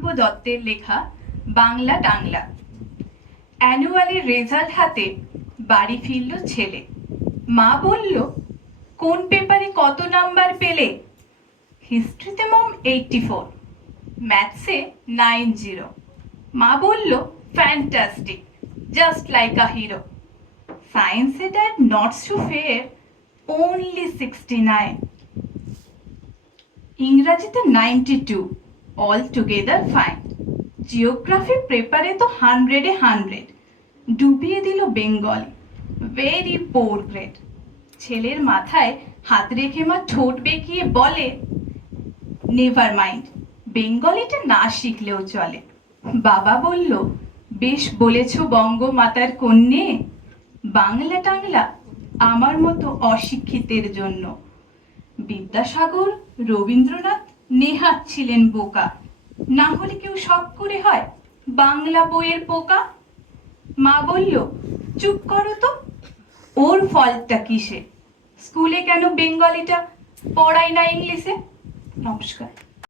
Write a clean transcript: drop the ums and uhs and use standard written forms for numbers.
অপূর্ব দত্তের লেখা বাংলা টাংলা। অ্যানুয়ালের রেজাল্ট হাতে বাড়ি ফিরল ছেলে। মা বলল, কোন পেপারে কত নাম্বার পেলে? হিস্ট্রিতে মম 84, ম্যাথসে 90। মা বলল, fantastic, just like a hero. সায়েন্সে dad not so fair, only 69। ইংরাজিতে 92, অল টুগেদার ফাইন। জিওগ্রাফি পেপারে তো 100-এ 100, ডুবিয়ে দিল বেঙ্গল, ভেরি পোর গ্রেড। ছেলের মাথায় হাত রেখে মা ঠোঁট বেঁকিয়ে বলে, নেভার মাইন্ড, বেঙ্গলিটা না শিখলেও চলে। বাবা বলল, বেশ বলেছ বঙ্গমাতার কন্যে, বাংলা টাংলা আমার মতো অশিক্ষিতের জন্য। বিদ্যাসাগর, রবীন্দ্রনাথ, নেহাত ছিলেন বোকা, না হলে কেউ শখ করে হয় বাংলা বইয়ের পোকা। মা বলল, চুপ করো তো, ওর ফলটা কিসে? স্কুলে কেন বেঙ্গলিটা পড়ায় না ইংলিশে? নমস্কার।